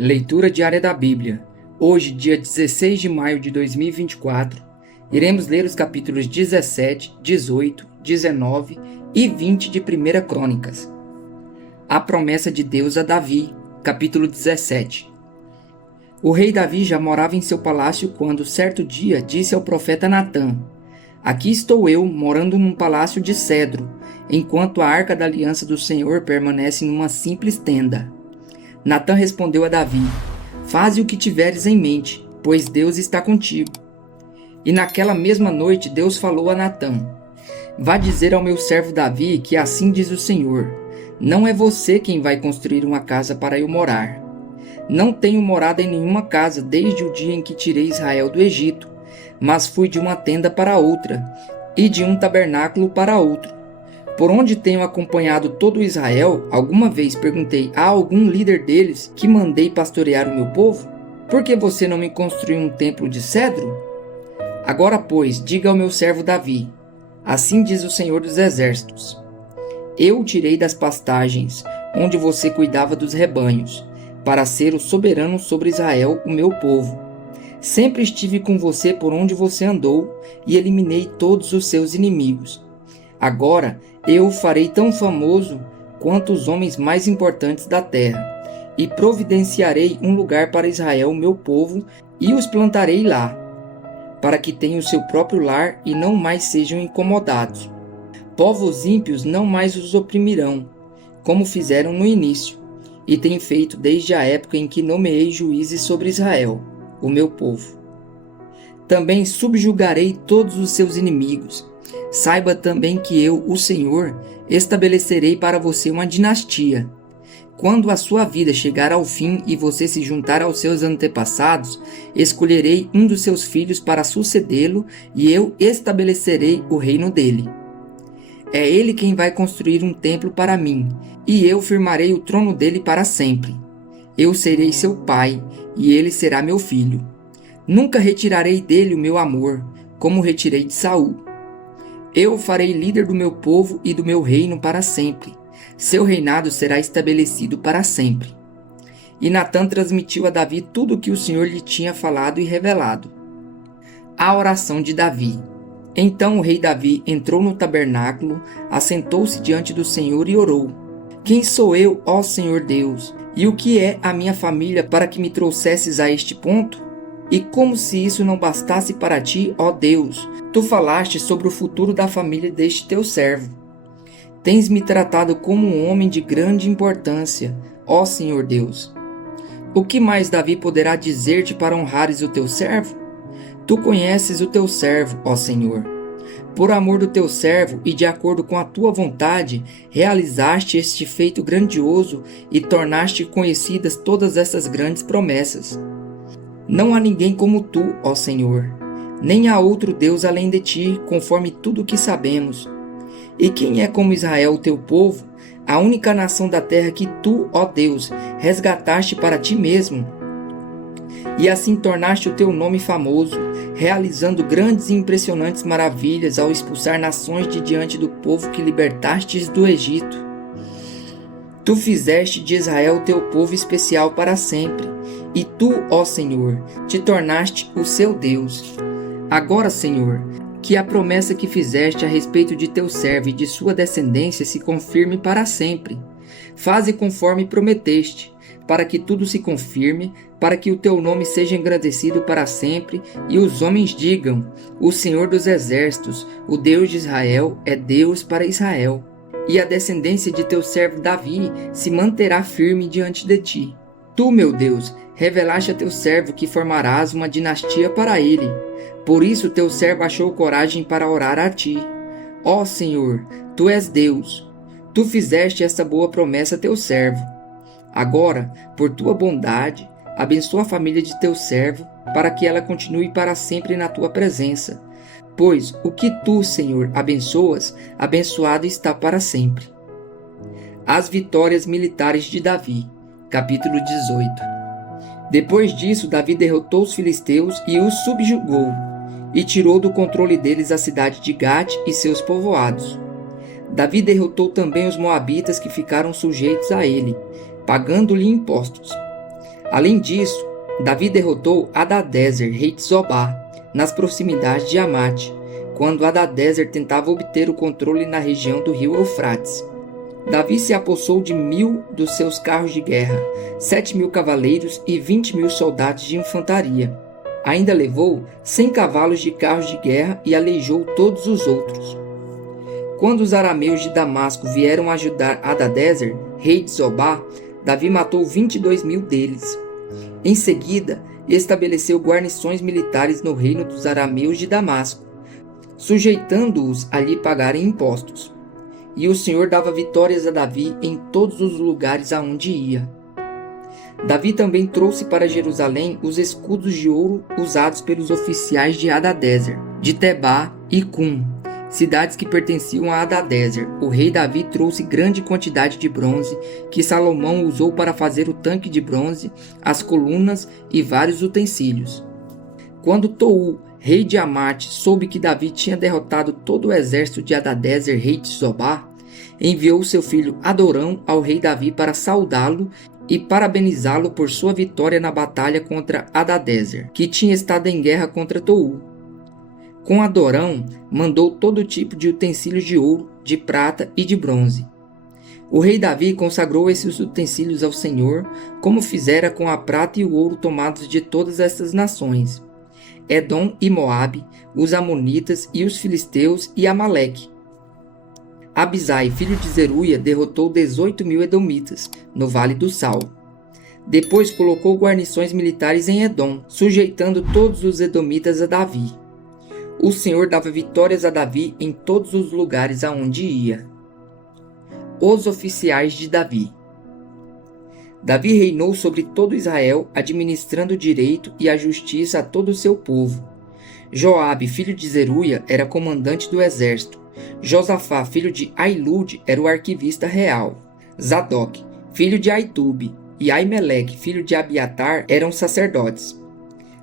Leitura diária da Bíblia. Hoje, dia 16 de maio de 2024, iremos ler os capítulos 17, 18, 19 e 20 de 1 Crônicas. A promessa de Deus a Davi, capítulo 17. O rei Davi já morava em seu palácio quando, certo dia, disse ao profeta Natã: "Aqui estou eu, morando num palácio de cedro, enquanto a arca da aliança do Senhor permanece numa simples tenda." Natã respondeu a Davi: "Faze o que tiveres em mente, pois Deus está contigo." E naquela mesma noite Deus falou a Natã: "Vá dizer ao meu servo Davi que assim diz o Senhor: não é você quem vai construir uma casa para eu morar. Não tenho morado em nenhuma casa desde o dia em que tirei Israel do Egito, mas fui de uma tenda para outra, e de um tabernáculo para outro. Por onde tenho acompanhado todo Israel, alguma vez perguntei a algum líder deles que mandei pastorear o meu povo? Por que você não me construiu um templo de cedro? Agora, pois, diga ao meu servo Davi: assim diz o Senhor dos Exércitos: eu o tirei das pastagens, onde você cuidava dos rebanhos, para ser o soberano sobre Israel, o meu povo. Sempre estive com você por onde você andou, e eliminei todos os seus inimigos. Agora eu o farei tão famoso quanto os homens mais importantes da terra, e providenciarei um lugar para Israel, meu povo, e os plantarei lá, para que tenham seu próprio lar e não mais sejam incomodados. Povos ímpios não mais os oprimirão, como fizeram no início, e têm feito desde a época em que nomeei juízes sobre Israel, o meu povo. Também subjugarei todos os seus inimigos. Saiba também que eu, o Senhor, estabelecerei para você uma dinastia. Quando a sua vida chegar ao fim e você se juntar aos seus antepassados, escolherei um dos seus filhos para sucedê-lo e eu estabelecerei o reino dele. É ele quem vai construir um templo para mim, e eu firmarei o trono dele para sempre. Eu serei seu pai, e ele será meu filho. Nunca retirarei dele o meu amor, como retirei de Saul. Eu o farei líder do meu povo e do meu reino para sempre. Seu reinado será estabelecido para sempre." E Natã transmitiu a Davi tudo o que o Senhor lhe tinha falado e revelado. A oração de Davi. Então o rei Davi entrou no tabernáculo, assentou-se diante do Senhor e orou: "Quem sou eu, ó Senhor Deus? E o que é a minha família para que me trouxesses a este ponto? E como se isso não bastasse para ti, ó Deus, tu falaste sobre o futuro da família deste teu servo. Tens me tratado como um homem de grande importância, ó Senhor Deus. O que mais Davi poderá dizer-te para honrares o teu servo? Tu conheces o teu servo, ó Senhor. Por amor do teu servo e de acordo com a tua vontade, realizaste este feito grandioso e tornaste conhecidas todas essas grandes promessas. Não há ninguém como tu, ó Senhor, nem há outro Deus além de ti, conforme tudo o que sabemos. E quem é como Israel, o teu povo, a única nação da terra que tu, ó Deus, resgataste para ti mesmo? E assim tornaste o teu nome famoso, realizando grandes e impressionantes maravilhas ao expulsar nações de diante do povo que libertastes do Egito. Tu fizeste de Israel o teu povo especial para sempre, e tu, ó Senhor, te tornaste o seu Deus. Agora, Senhor, que a promessa que fizeste a respeito de teu servo e de sua descendência se confirme para sempre. Faze conforme prometeste, para que tudo se confirme, para que o teu nome seja engrandecido para sempre, e os homens digam: o Senhor dos Exércitos, o Deus de Israel, é Deus para Israel. E a descendência de teu servo Davi se manterá firme diante de ti. Tu, meu Deus, revelaste a teu servo que formarás uma dinastia para ele. Por isso teu servo achou coragem para orar a ti. Ó Senhor, tu és Deus. Tu fizeste esta boa promessa a teu servo. Agora, por tua bondade, abençoa a família de teu servo, para que ela continue para sempre na tua presença. Pois o que tu, Senhor, abençoas, abençoado está para sempre." As vitórias militares de Davi, capítulo 18. Depois disso, Davi derrotou os filisteus e os subjugou, e tirou do controle deles a cidade de Gate e seus povoados. Davi derrotou também os moabitas que ficaram sujeitos a ele, pagando-lhe impostos. Além disso, Davi derrotou Hadadezer, rei de Zobá, nas proximidades de Amate, quando Hadadezer tentava obter o controle na região do rio Eufrates. Davi se apossou de 1.000 dos seus carros de guerra, 7.000 cavaleiros e 20.000 soldados de infantaria. Ainda levou 100 cavalos de carros de guerra e aleijou todos os outros. Quando os arameus de Damasco vieram ajudar Hadadezer, rei de Zobá, Davi matou 22.000 deles. Em seguida, estabeleceu guarnições militares no reino dos arameus de Damasco, sujeitando-os a lhe pagarem impostos. E o Senhor dava vitórias a Davi em todos os lugares aonde ia. Davi também trouxe para Jerusalém os escudos de ouro usados pelos oficiais de Hadadezer, de Tebá e Cum, cidades que pertenciam a Hadadezer. O rei Davi trouxe grande quantidade de bronze, que Salomão usou para fazer o tanque de bronze, as colunas e vários utensílios. Quando Tou, rei de Amate, soube que Davi tinha derrotado todo o exército de Hadadezer, rei de Zobá, enviou seu filho Adorão ao rei Davi para saudá-lo e parabenizá-lo por sua vitória na batalha contra Hadadezer, que tinha estado em guerra contra Tou. Com Adorão, mandou todo tipo de utensílios de ouro, de prata e de bronze. O rei Davi consagrou esses utensílios ao Senhor, como fizera com a prata e o ouro tomados de todas estas nações: Edom e Moabe, os amonitas e os filisteus e Amaleque. Abisai, filho de Zeruia, derrotou 18.000 edomitas, no Vale do Sal. Depois colocou guarnições militares em Edom, sujeitando todos os edomitas a Davi. O Senhor dava vitórias a Davi em todos os lugares aonde ia. Os oficiais de Davi. Davi reinou sobre todo Israel, administrando o direito e a justiça a todo o seu povo. Joabe, filho de Zeruia, era comandante do exército. Josafá, filho de Ailud, era o arquivista real. Zadok, filho de Aitube, e Aimeleque, filho de Abiatar, eram sacerdotes.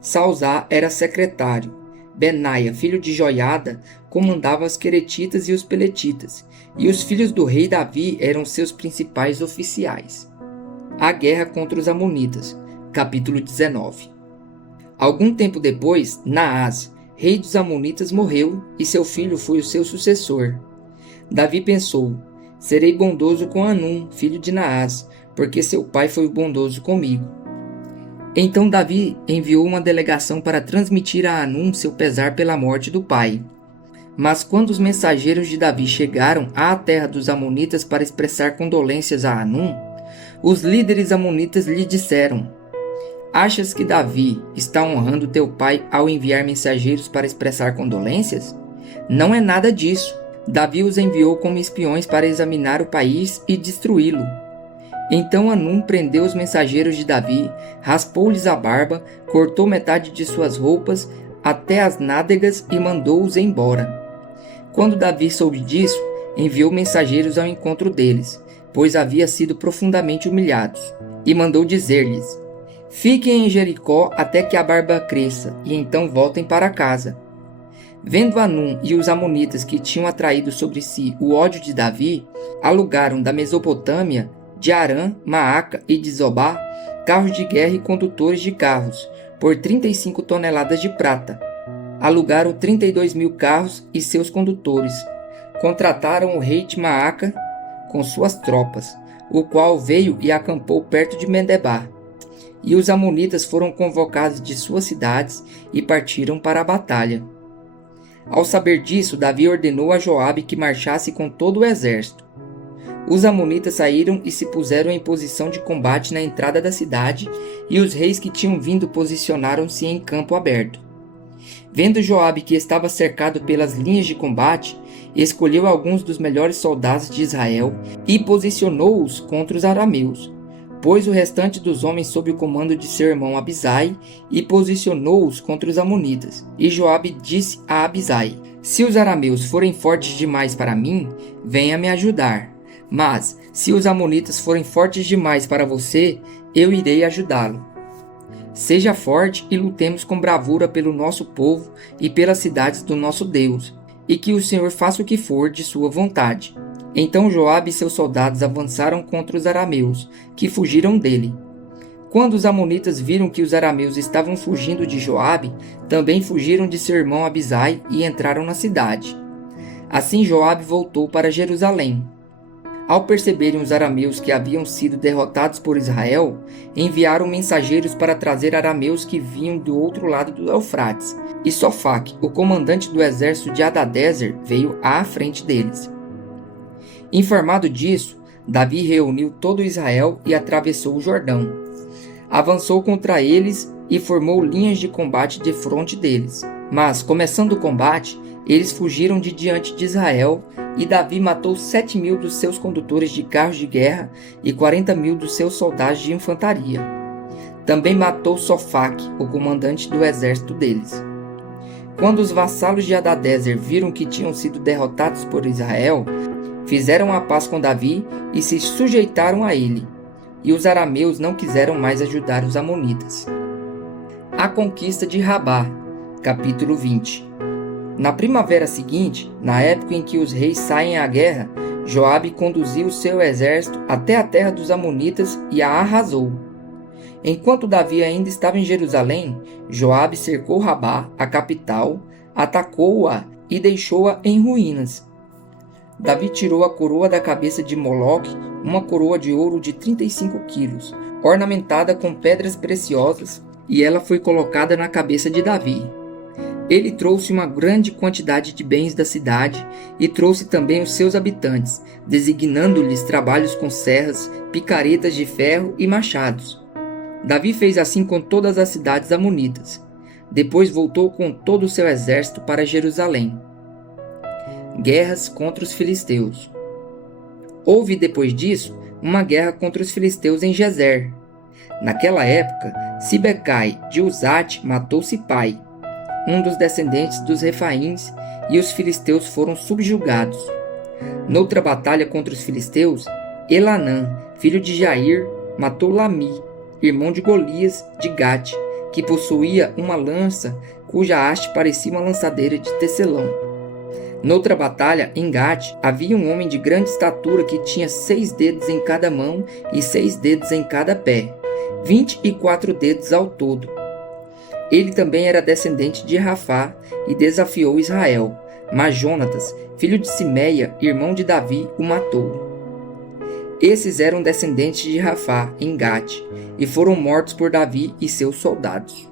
Sauzá era secretário. Benaia, filho de Joiada, comandava os queretitas e os peletitas, e os filhos do rei Davi eram seus principais oficiais. A guerra contra os amonitas, capítulo 19. Algum tempo depois, Naás, rei dos amonitas, morreu, e seu filho foi o seu sucessor. Davi pensou: serei bondoso com Hanum, filho de Naás, porque seu pai foi bondoso comigo. Então Davi enviou uma delegação para transmitir a Hanum seu pesar pela morte do pai. Mas quando os mensageiros de Davi chegaram à terra dos amonitas para expressar condolências a Hanum, os líderes amonitas lhe disseram: achas que Davi está honrando teu pai ao enviar mensageiros para expressar condolências? Não é nada disso. Davi os enviou como espiões para examinar o país e destruí-lo. Então Hanum prendeu os mensageiros de Davi, raspou-lhes a barba, cortou metade de suas roupas até as nádegas e mandou-os embora. Quando Davi soube disso, enviou mensageiros ao encontro deles, pois havia sido profundamente humilhados, e mandou dizer-lhes: fiquem em Jericó até que a barba cresça, e então voltem para casa. Vendo Hanum e os amonitas que tinham atraído sobre si o ódio de Davi, alugaram da Mesopotâmia, de Arã, Maaca e de Zobá, carros de guerra e condutores de carros, por 35 toneladas de prata. Alugaram 32.000 carros e seus condutores. Contrataram o rei de Maaca com suas tropas, o qual veio e acampou perto de Medebá. E os amonitas foram convocados de suas cidades e partiram para a batalha. Ao saber disso, Davi ordenou a Joabe que marchasse com todo o exército. Os amonitas saíram e se puseram em posição de combate na entrada da cidade, e os reis que tinham vindo posicionaram-se em campo aberto. Vendo Joabe que estava cercado pelas linhas de combate, escolheu alguns dos melhores soldados de Israel e posicionou-os contra os arameus. Pôs o restante dos homens sob o comando de seu irmão Abisai e posicionou-os contra os amonitas. E Joabe disse a Abisai: se os arameus forem fortes demais para mim, venha me ajudar. Mas, se os amonitas forem fortes demais para você, eu irei ajudá-lo. Seja forte e lutemos com bravura pelo nosso povo e pelas cidades do nosso Deus, e que o Senhor faça o que for de sua vontade. Então Joabe e seus soldados avançaram contra os arameus, que fugiram dele. Quando os amonitas viram que os arameus estavam fugindo de Joabe, também fugiram de seu irmão Abisai e entraram na cidade. Assim Joabe voltou para Jerusalém. Ao perceberem os arameus que haviam sido derrotados por Israel, enviaram mensageiros para trazer arameus que vinham do outro lado do Eufrates, e Sofaque, o comandante do exército de Hadadezer, veio à frente deles. Informado disso, Davi reuniu todo Israel e atravessou o Jordão. Avançou contra eles e formou linhas de combate defronte deles. Mas, começando o combate, eles fugiram de diante de Israel, e Davi matou 7.000 dos seus condutores de carros de guerra e 40.000 dos seus soldados de infantaria. Também matou Sofaque, o comandante do exército deles. Quando os vassalos de Hadadezer viram que tinham sido derrotados por Israel, fizeram a paz com Davi e se sujeitaram a ele. E os arameus não quiseram mais ajudar os amonitas. A conquista de Rabá, capítulo 20. Na primavera seguinte, na época em que os reis saem à guerra, Joabe conduziu o seu exército até a terra dos amonitas e a arrasou. Enquanto Davi ainda estava em Jerusalém, Joabe cercou Rabá, a capital, atacou-a e deixou-a em ruínas. Davi tirou a coroa da cabeça de Moloque, uma coroa de ouro de 35 quilos, ornamentada com pedras preciosas, e ela foi colocada na cabeça de Davi. Ele trouxe uma grande quantidade de bens da cidade e trouxe também os seus habitantes, designando-lhes trabalhos com serras, picaretas de ferro e machados. Davi fez assim com todas as cidades amonitas. Depois voltou com todo o seu exército para Jerusalém. Guerras contra os filisteus. Houve depois disso uma guerra contra os filisteus em Gezer. Naquela época, Sibecai de Uzate matou Sipai, um dos descendentes dos Refaíns, e os filisteus foram subjugados. Noutra batalha contra os filisteus, Elanã, filho de Jair, matou Lami, irmão de Golias de Gate, que possuía uma lança cuja haste parecia uma lançadeira de tecelão. Noutra batalha, em Gate, havia um homem de grande estatura que tinha 6 dedos em cada mão e 6 dedos em cada pé, 24 dedos ao todo. Ele também era descendente de Rafá e desafiou Israel, mas Jonatas, filho de Simeia, irmão de Davi, o matou. Esses eram descendentes de Rafá, em Gate, e foram mortos por Davi e seus soldados.